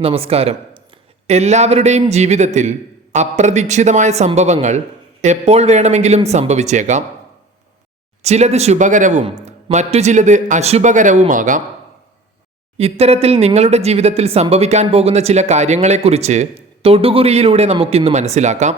നമസ്കാരം. എല്ലാവരുടെയും ജീവിതത്തിൽ അപ്രതീക്ഷിതമായ സംഭവങ്ങൾ എപ്പോൾ വേണമെങ്കിലും സംഭവിച്ചേക്കാം. ചിലത് ശുഭകരവും മറ്റു ചിലത് അശുഭകരവുമാകാം. ഇത്തരത്തിൽ നിങ്ങളുടെ ജീവിതത്തിൽ സംഭവിക്കാൻ പോകുന്ന ചില കാര്യങ്ങളെക്കുറിച്ച് തൊടുകുറിയിലൂടെ നമുക്കിന്ന് മനസ്സിലാക്കാം.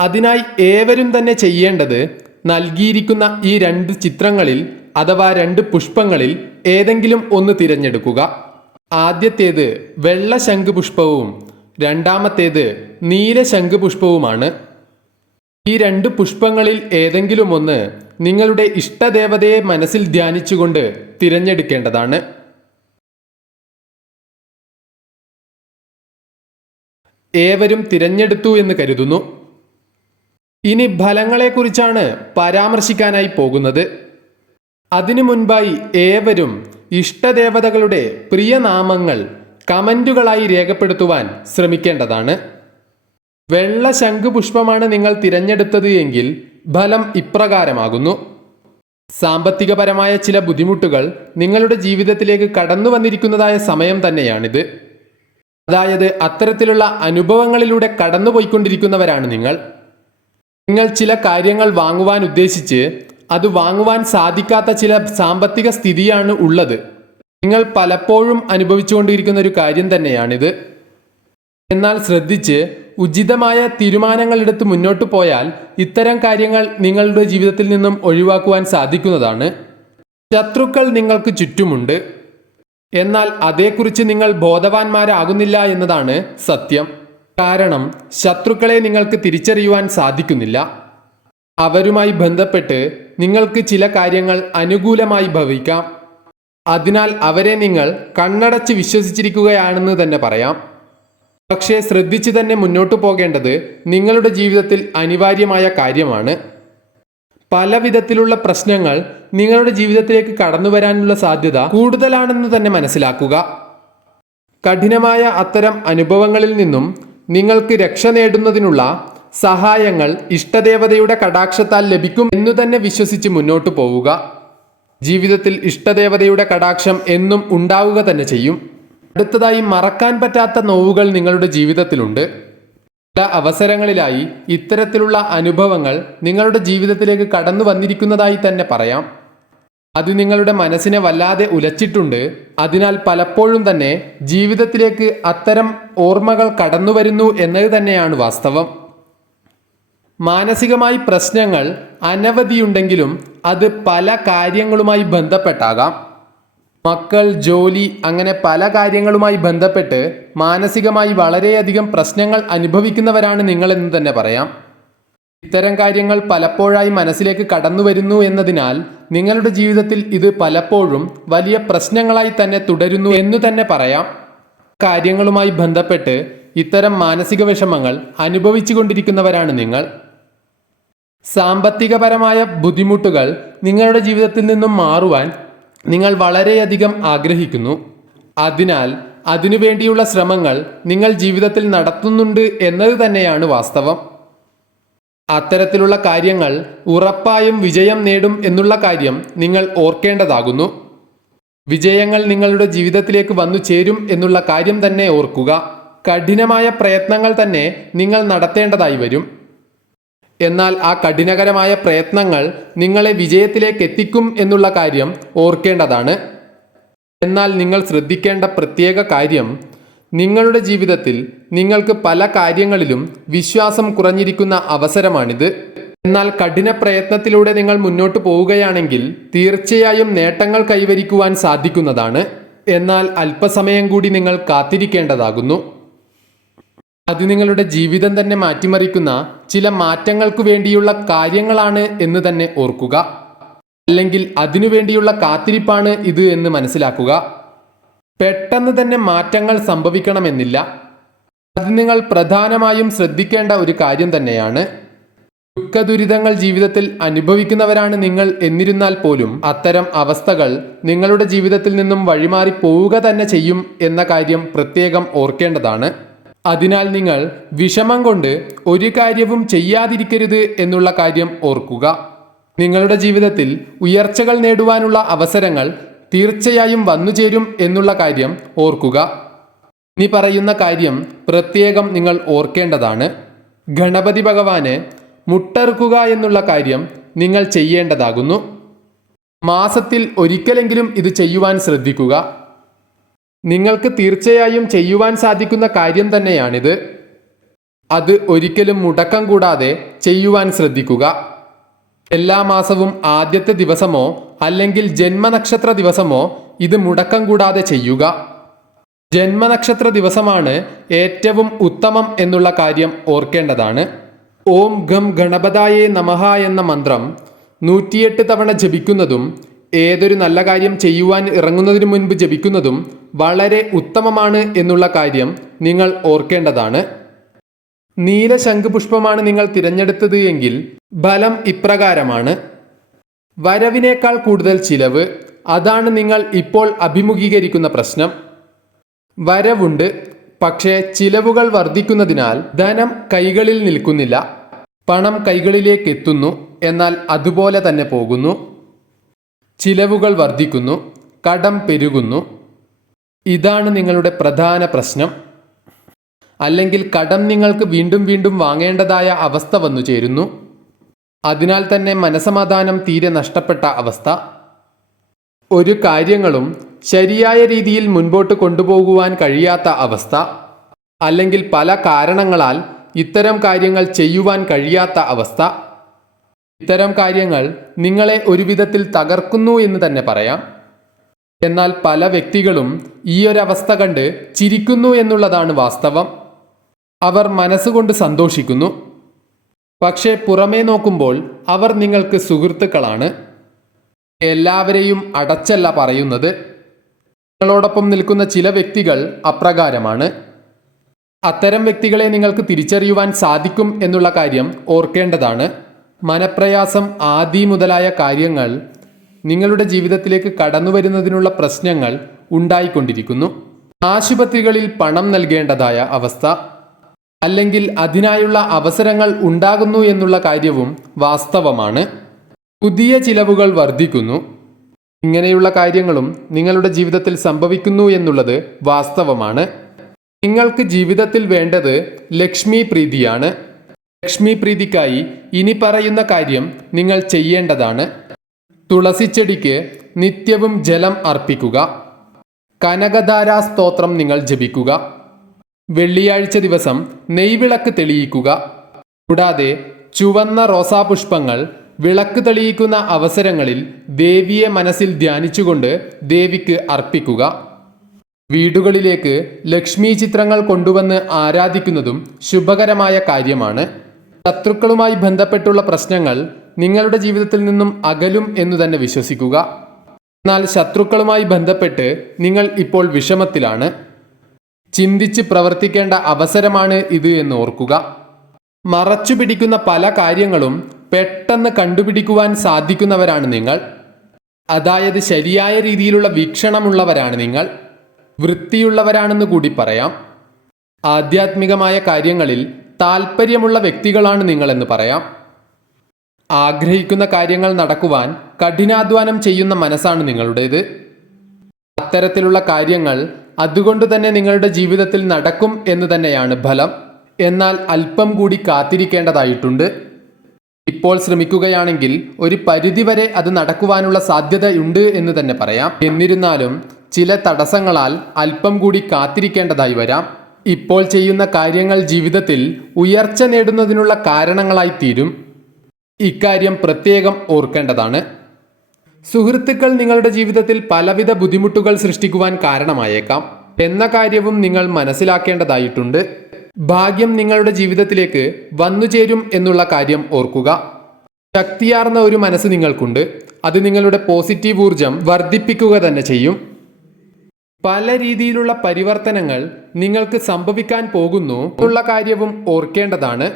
അതിനായി ഏവരും തന്നെ ചെയ്യേണ്ടത് നൽകിയിരിക്കുന്ന ഈ രണ്ട് ചിത്രങ്ങളിൽ അഥവാ രണ്ട് പുഷ്പങ്ങളിൽ ഏതെങ്കിലും ഒന്ന് തിരഞ്ഞെടുക്കുക. ആദ്യത്തേത് വെള്ള ശംഖുപുഷ്പവും രണ്ടാമത്തേത് നീല ശംഖുപുഷ്പവുമാണ്. ഈ രണ്ട് പുഷ്പങ്ങളിൽ ഏതെങ്കിലും ഒന്ന് നിങ്ങളുടെ ഇഷ്ടദേവതയെ മനസ്സിൽ ധ്യാനിച്ചുകൊണ്ട് തിരഞ്ഞെടുക്കേണ്ടതാണ്. ഏവരും തിരഞ്ഞെടുത്തു എന്ന് കരുതുന്നു. ഇനി ഫലങ്ങളെക്കുറിച്ചാണ് പരാമർശിക്കാനായി പോകുന്നത്. അതിനു മുൻപായി ഏവരും ഇഷ്ടദേവതകളുടെ പ്രിയനാമങ്ങൾ കമന്റുകളായി രേഖപ്പെടുത്തുവാൻ ശ്രമിക്കേണ്ടതാണ്. വെള്ള ശംഖുപുഷ്പമാണ് നിങ്ങൾ തിരഞ്ഞെടുത്തത് എങ്കിൽ ഫലം ഇപ്രകാരമാകുന്നു. സാമ്പത്തികപരമായ ചില ബുദ്ധിമുട്ടുകൾ നിങ്ങളുടെ ജീവിതത്തിലേക്ക് കടന്നു വന്നിരിക്കുന്നതായ സമയം തന്നെയാണിത്. അതായത് അത്തരത്തിലുള്ള അനുഭവങ്ങളിലൂടെ കടന്നുപോയിക്കൊണ്ടിരിക്കുന്നവരാണ് നിങ്ങൾ. നിങ്ങൾ ചില കാര്യങ്ങൾ വാങ്ങുവാൻ ഉദ്ദേശിച്ച് അത് വാങ്ങുവാൻ സാധിക്കാത്ത ചില സാമ്പത്തിക സ്ഥിതിയാണ് ഉള്ളത്. നിങ്ങൾ പലപ്പോഴും അനുഭവിച്ചുകൊണ്ടിരിക്കുന്ന ഒരു കാര്യം തന്നെയാണിത്. എന്നാൽ ശ്രദ്ധിച്ച് ഉചിതമായ തീരുമാനങ്ങൾ എടുത്ത് മുന്നോട്ട് പോയാൽ ഇത്തരം കാര്യങ്ങൾ നിങ്ങളുടെ ജീവിതത്തിൽ നിന്നും ഒഴിവാക്കുവാൻ സാധിക്കുന്നതാണ്. ശത്രുക്കൾ നിങ്ങൾക്ക് ചുറ്റുമുണ്ട്. എന്നാൽ അതേക്കുറിച്ച് നിങ്ങൾ ബോധവാന്മാരാകുന്നില്ല എന്നതാണ് സത്യം. കാരണം ശത്രുക്കളെ നിങ്ങൾക്ക് തിരിച്ചറിയുവാൻ സാധിക്കുന്നില്ല. അവരുമായി ബന്ധപ്പെട്ട് നിങ്ങൾക്ക് ചില കാര്യങ്ങൾ അനുകൂലമായി ഭവിക്കാം. അതിനാൽ അവരെ നിങ്ങൾ കണ്ണടച്ച് വിശ്വസിച്ചിരിക്കുകയാണെന്ന് തന്നെ പറയാം. പക്ഷേ ശ്രദ്ധിച്ചു തന്നെ മുന്നോട്ടു പോകേണ്ടത് നിങ്ങളുടെ ജീവിതത്തിൽ അനിവാര്യമായ കാര്യമാണ്. പല വിധത്തിലുള്ള പ്രശ്നങ്ങൾ നിങ്ങളുടെ ജീവിതത്തിലേക്ക് കടന്നു വരാനുള്ള സാധ്യത കൂടുതലാണെന്ന് തന്നെ മനസ്സിലാക്കുക. കഠിനമായ അത്തരം അനുഭവങ്ങളിൽ നിന്നും നിങ്ങൾക്ക് രക്ഷ നേടുന്നതിനുള്ള സഹായങ്ങൾ ഇഷ്ടദേവതയുടെ കടാക്ഷത്താൽ ലഭിക്കും എന്നു തന്നെ വിശ്വസിച്ച് മുന്നോട്ടു പോവുക. ജീവിതത്തിൽ ഇഷ്ടദേവതയുടെ കടാക്ഷം എന്നും ഉണ്ടാവുക തന്നെ ചെയ്യും. അടുത്തതായി മറക്കാൻ പറ്റാത്ത നോവുകൾ നിങ്ങളുടെ ജീവിതത്തിലുണ്ട്. പല അവസരങ്ങളിലായി ഇത്തരത്തിലുള്ള അനുഭവങ്ങൾ നിങ്ങളുടെ ജീവിതത്തിലേക്ക് കടന്നു വന്നിരിക്കുന്നതായി തന്നെ പറയാം. അത് നിങ്ങളുടെ മനസ്സിനെ വല്ലാതെ ഉലച്ചിട്ടുണ്ട്. അതിനാൽ പലപ്പോഴും തന്നെ ജീവിതത്തിലേക്ക് അത്തരം ഓർമ്മകൾ കടന്നു വരുന്നു എന്നത് തന്നെയാണ് വാസ്തവം. മാനസികമായി പ്രശ്നങ്ങൾ അനവധിയുണ്ടെങ്കിലും അത് പല കാര്യങ്ങളുമായി ബന്ധപ്പെട്ടാകാം. മക്കൾ ജോലി അങ്ങനെ പല കാര്യങ്ങളുമായി ബന്ധപ്പെട്ട് മാനസികമായി വളരെയധികം പ്രശ്നങ്ങൾ അനുഭവിക്കുന്നവരാണ് നിങ്ങളെന്ന് തന്നെ പറയാം. ഇത്തരം കാര്യങ്ങൾ പലപ്പോഴായി മനസ്സിലേക്ക് കടന്നു വരുന്നു എന്നതിനാൽ നിങ്ങളുടെ ജീവിതത്തിൽ ഇത് പലപ്പോഴും വലിയ പ്രശ്നങ്ങളായി തന്നെ തുടരുന്നു എന്ന് തന്നെ പറയാം. കാര്യങ്ങളുമായി ബന്ധപ്പെട്ട് ഇത്തരം മാനസിക വിഷമങ്ങൾ അനുഭവിച്ചു കൊണ്ടിരിക്കുന്നവരാണ് നിങ്ങൾ. സാമ്പത്തികപരമായ ബുദ്ധിമുട്ടുകൾ നിങ്ങളുടെ ജീവിതത്തിൽ നിന്നും മാറുവാൻ നിങ്ങൾ വളരെയധികം ആഗ്രഹിക്കുന്നു. അതിനാൽ അതിനുവേണ്ടിയുള്ള ശ്രമങ്ങൾ നിങ്ങൾ ജീവിതത്തിൽ നടത്തുന്നുണ്ട് എന്നത് തന്നെയാണ് വാസ്തവം. അത്തരത്തിലുള്ള കാര്യങ്ങൾ ഉറപ്പായും വിജയം നേടും എന്നുള്ള കാര്യം നിങ്ങൾ ഓർക്കേണ്ടതാകുന്നു. വിജയങ്ങൾ നിങ്ങളുടെ ജീവിതത്തിലേക്ക് വന്നു ചേരും എന്നുള്ള കാര്യം തന്നെ ഓർക്കുക. കഠിനമായ പ്രയത്നങ്ങൾ തന്നെ നിങ്ങൾ നടത്തേണ്ടതായി വരും. എന്നാൽ ആ കഠിനകരമായ പ്രയത്നങ്ങൾ നിങ്ങളെ വിജയത്തിലേക്ക് എത്തിക്കും എന്നുള്ള കാര്യം ഓർക്കേണ്ടതാണ്. എന്നാൽ നിങ്ങൾ ശ്രദ്ധിക്കേണ്ട പ്രത്യേക കാര്യം നിങ്ങളുടെ ജീവിതത്തിൽ നിങ്ങൾക്ക് പല കാര്യങ്ങളിലും വിശ്വാസം കുറഞ്ഞിരിക്കുന്ന അവസരമാണിത്. എന്നാൽ കഠിന പ്രയത്നത്തിലൂടെ നിങ്ങൾ മുന്നോട്ട് പോവുകയാണെങ്കിൽ തീർച്ചയായും നേട്ടങ്ങൾ കൈവരിക്കുവാൻ സാധിക്കുന്നതാണ്. എന്നാൽ അല്പസമയം കൂടി നിങ്ങൾ കാത്തിരിക്കേണ്ടതാകുന്നു. അത് നിങ്ങളുടെ ജീവിതം തന്നെ മാറ്റിമറിക്കുന്ന ചില മാറ്റങ്ങൾക്ക് വേണ്ടിയുള്ള കാര്യങ്ങളാണ് എന്ന് തന്നെ ഓർക്കുക. അല്ലെങ്കിൽ അതിനു വേണ്ടിയുള്ള കാത്തിരിപ്പാണ് ഇത് എന്ന് മനസ്സിലാക്കുക. പെട്ടെന്ന് തന്നെ മാറ്റങ്ങൾ സംഭവിക്കണമെന്നില്ല. അത് നിങ്ങൾ പ്രധാനമായും ശ്രദ്ധിക്കേണ്ട ഒരു കാര്യം തന്നെയാണ്. ദുഃഖദുരിതങ്ങൾ ജീവിതത്തിൽ അനുഭവിക്കുന്നവരാണ് നിങ്ങൾ എന്നിരുന്നാൽ പോലും അത്തരം അവസ്ഥകൾ നിങ്ങളുടെ ജീവിതത്തിൽ നിന്നും വഴിമാറി പോവുക തന്നെ ചെയ്യും എന്ന കാര്യം പ്രത്യേകം ഓർക്കേണ്ടതാണ്. അതിനാൽ നിങ്ങൾ വിഷമം കൊണ്ട് ഒരു കാര്യവും ചെയ്യാതിരിക്കരുത് എന്നുള്ള കാര്യം ഓർക്കുക. നിങ്ങളുടെ ജീവിതത്തിൽ ഉയർച്ചകൾ നേടുവാനുള്ള അവസരങ്ങൾ തീർച്ചയായും വന്നുചേരും എന്നുള്ള കാര്യം ഓർക്കുക. ഇനി പറയുന്ന കാര്യം പ്രത്യേകം നിങ്ങൾ ഓർക്കേണ്ടതാണ്. ഗണപതി ഭഗവാന് മുട്ടറുക്കുക എന്നുള്ള കാര്യം നിങ്ങൾ ചെയ്യേണ്ടതാകുന്നു. മാസത്തിൽ ഒരിക്കലെങ്കിലും ഇത് ചെയ്യുവാൻ ശ്രദ്ധിക്കുക. നിങ്ങൾക്ക് തീർച്ചയായും ചെയ്യുവാൻ സാധിക്കുന്ന കാര്യം തന്നെയാണിത്. അത് ഒരിക്കലും മുടക്കം കൂടാതെ ചെയ്യുവാൻ ശ്രദ്ധിക്കുക. എല്ലാ മാസവും ആദ്യത്തെ ദിവസമോ അല്ലെങ്കിൽ ജന്മനക്ഷത്ര ദിവസമോ ഇത് മുടക്കം കൂടാതെ ചെയ്യുക. ജന്മനക്ഷത്ര ദിവസമാണ് ഏറ്റവും ഉത്തമം എന്നുള്ള കാര്യം ഓർക്കേണ്ടതാണ്. ഓം ഗം ഗണപതായേ നമഹ എന്ന മന്ത്രം നൂറ്റിയെട്ട് തവണ ജപിക്കുന്നതും ഏതൊരു നല്ല കാര്യം ചെയ്യുവാൻ ഇറങ്ങുന്നതിന് മുൻപ് ജപിക്കുന്നതും വളരെ ഉത്തമമാണ് എന്നുള്ള കാര്യം നിങ്ങൾ ഓർക്കേണ്ടതാണ്. നീല ശംഖുപുഷ്പമാണ് നിങ്ങൾ തിരഞ്ഞെടുത്തത് എങ്കിൽ ഫലം ഇപ്രകാരമാണ്. വരവിനേക്കാൾ കൂടുതൽ ചിലവ് അതാണ് നിങ്ങൾ ഇപ്പോൾ അഭിമുഖീകരിക്കുന്ന പ്രശ്നം. വരവുണ്ട് പക്ഷേ ചിലവുകൾ വർദ്ധിക്കുന്നതിനാൽ ധനം കൈകളിൽ നിൽക്കുന്നില്ല. പണം കൈകളിലേക്ക് എത്തുന്നു എന്നാൽ അതുപോലെ തന്നെ പോകുന്നു. ചിലവുകൾ വർദ്ധിക്കുന്നു കടം പെരുകുന്നു. ഇതാണ് നിങ്ങളുടെ പ്രധാന പ്രശ്നം. അല്ലെങ്കിൽ കടം നിങ്ങൾക്ക് വീണ്ടും വീണ്ടും വാങ്ങേണ്ടതായ അവസ്ഥ വന്നു ചേരുന്നു. അതിനാൽ തന്നെ മനസമാധാനം തീരെ നഷ്ടപ്പെട്ട അവസ്ഥ. ഒരു കാര്യങ്ങളും ശരിയായ രീതിയിൽ മുൻപോട്ട് കൊണ്ടുപോകുവാൻ കഴിയാത്ത അവസ്ഥ. അല്ലെങ്കിൽ പല കാരണങ്ങളാൽ ഇത്തരം കാര്യങ്ങൾ ചെയ്യുവാൻ കഴിയാത്ത അവസ്ഥ. ഇത്തരം കാര്യങ്ങൾ നിങ്ങളെ ഒരുവിധത്തിൽ തകർക്കുന്നു എന്ന് തന്നെ പറയാം. എന്നാൽ പല വ്യക്തികളും ഈ ഒരവസ്ഥ കണ്ട് ചിരിക്കുന്നു എന്നുള്ളതാണ് വാസ്തവം. അവർ മനസ്സുകൊണ്ട് സന്തോഷിക്കുന്നു. പക്ഷേ പുറമേ നോക്കുമ്പോൾ അവർ നിങ്ങൾക്ക് സുഹൃത്തുക്കളാണ്. എല്ലാവരെയും അടച്ചല്ല പറയുന്നത്. നിങ്ങളോടൊപ്പം നിൽക്കുന്ന ചില വ്യക്തികൾ അപ്രകാരമാണ്. അത്തരം വ്യക്തികളെ നിങ്ങൾക്ക് തിരിച്ചറിയുവാൻ സാധിക്കും എന്നുള്ള കാര്യം ഓർക്കേണ്ടതാണ്. മനപ്രയാസം ആദി മുതലായ കാര്യങ്ങൾ നിങ്ങളുടെ ജീവിതത്തിലേക്ക് കടന്നു വരുന്നതിനുള്ള പ്രശ്നങ്ങൾ ഉണ്ടായിക്കൊണ്ടിരിക്കുന്നു. ആശുപത്രികളിൽ പണം നൽകേണ്ടതായ അവസ്ഥ അല്ലെങ്കിൽ അതിനായുള്ള അവസരങ്ങൾ ഉണ്ടാകുന്നു എന്നുള്ള കാര്യവും വാസ്തവമാണ്. പുതിയ ചിലവുകൾ വർദ്ധിക്കുന്നു. ഇങ്ങനെയുള്ള കാര്യങ്ങളും നിങ്ങളുടെ ജീവിതത്തിൽ സംഭവിക്കുന്നു എന്നുള്ളത് വാസ്തവമാണ്. നിങ്ങൾക്ക് ജീവിതത്തിൽ വേണ്ടത് ലക്ഷ്മി പ്രീതിയാണ്. ലക്ഷ്മി പ്രീതിക്കായി ഇനി പറയുന്ന കാര്യം നിങ്ങൾ ചെയ്യേണ്ടതാണ്. തുളസിച്ചെടിക്ക് നിത്യവും ജലം അർപ്പിക്കുക. കനകധാരാ സ്തോത്രം നിങ്ങൾ ജപിക്കുക. വെള്ളിയാഴ്ച ദിവസം നെയ്വിളക്ക് തെളിയിക്കുക. കൂടാതെ ചുവന്ന റോസാപുഷ്പങ്ങൾ വിളക്ക് തെളിയിക്കുന്ന അവസരങ്ങളിൽ ദേവിയെ മനസ്സിൽ ധ്യാനിച്ചുകൊണ്ട് ദേവിക്ക് അർപ്പിക്കുക. വീടുകളിലേക്ക് ലക്ഷ്മി ചിത്രങ്ങൾ കൊണ്ടുവന്ന് ആരാധിക്കുന്നതും ശുഭകരമായ കാര്യമാണ്. ശത്രുക്കളുമായി ബന്ധപ്പെട്ടുള്ള പ്രശ്നങ്ങൾ നിങ്ങളുടെ ജീവിതത്തിൽ നിന്നും അകലും എന്ന് തന്നെ വിശ്വസിക്കുക. എന്നാൽ ശത്രുക്കളുമായി ബന്ധപ്പെട്ട് നിങ്ങൾ ഇപ്പോൾ വിഷമത്തിലാണ്. ചിന്തിച്ച് പ്രവർത്തിക്കേണ്ട അവസരമാണ് ഇത് എന്ന് ഓർക്കുക. മറച്ചു പിടിക്കുന്ന പല കാര്യങ്ങളും പെട്ടെന്ന് കണ്ടുപിടിക്കുവാൻ സാധിക്കുന്നവരാണ് നിങ്ങൾ. അതായത് ശരിയായ രീതിയിലുള്ള വീക്ഷണമുള്ളവരാണ് നിങ്ങൾ. വൃത്തിയുള്ളവരാണെന്ന് കൂടി പറയാം. ആധ്യാത്മികമായ കാര്യങ്ങളിൽ താല്പര്യമുള്ള വ്യക്തികളാണ് നിങ്ങളെന്ന് പറയാം. ആഗ്രഹിക്കുന്ന കാര്യങ്ങൾ നടക്കുവാൻ കഠിനാധ്വാനം ചെയ്യുന്ന മനസ്സാണ് നിങ്ങളുടേത്. അത്തരത്തിലുള്ള കാര്യങ്ങൾ അതുകൊണ്ട് തന്നെ നിങ്ങളുടെ ജീവിതത്തിൽ നടക്കും എന്ന് തന്നെയാണ് ഫലം. എന്നാൽ അല്പം കൂടി കാത്തിരിക്കേണ്ടതായിട്ടുണ്ട്. ഇപ്പോൾ ശ്രമിക്കുകയാണെങ്കിൽ ഒരു പരിധിവരെ അത് നടക്കുവാനുള്ള സാധ്യതയുണ്ട് എന്ന് തന്നെ പറയാം. എന്നിരുന്നാലും ചില തടസ്സങ്ങളാൽ അല്പം കൂടി കാത്തിരിക്കേണ്ടതായി വരാം. ഇപ്പോൾ ചെയ്യുന്ന കാര്യങ്ങൾ ജീവിതത്തിൽ ഉയർച്ച നേടുന്നതിനുള്ള കാരണങ്ങളായി തീരും. ഇക്കാര്യം പ്രത്യേകം ഓർക്കേണ്ടതാണ്. സുഹൃത്തുക്കൾ നിങ്ങളുടെ ജീവിതത്തിൽ പലവിധ ബുദ്ധിമുട്ടുകൾ സൃഷ്ടിക്കുവാൻ കാരണമായേക്കാം. എന്ന കാര്യവും നിങ്ങൾ മനസ്സിലാക്കേണ്ടതായിട്ടുണ്ട്. ഭാഗ്യം നിങ്ങളുടെ ജീവിതത്തിലേക്ക് വന്നു ചേരും എന്നുള്ള കാര്യം ഓർക്കുക. ശക്തിയാർന്ന ഒരു മനസ്സ് നിങ്ങൾക്കുണ്ട്. അത് നിങ്ങളുടെ പോസിറ്റീവ് ഊർജം വർദ്ധിപ്പിക്കുക തന്നെ ചെയ്യും. പല രീതിയിലുള്ള പരിവർത്തനങ്ങൾ നിങ്ങൾക്ക് സംഭവിക്കാൻ പോകുന്നു. ഉള്ള കാര്യവും ഓർക്കേണ്ടതാണ്.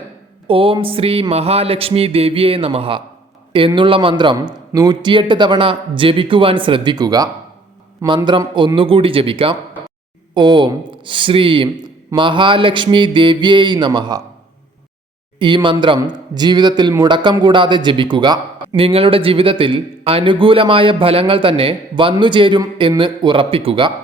ഓം ശ്രീ മഹാലക്ഷ്മി ദേവിയെ നമഹ എന്നുള്ള മന്ത്രം നൂറ്റിയെട്ട് തവണ ജപിക്കുവാൻ ശ്രദ്ധിക്കുക. മന്ത്രം ഒന്നുകൂടി ജപിക്കാം. ഓം ശ്രീം മഹാലക്ഷ്മി ദേവ്യേ നമഹ ഈ മന്ത്രം ജീവിതത്തിൽ മുടക്കം കൂടാതെ ജപിക്കുക. നിങ്ങളുടെ ജീവിതത്തിൽ അനുകൂലമായ ഫലങ്ങൾ തന്നെ വന്നുചേരും എന്ന് ഉറപ്പിക്കുക.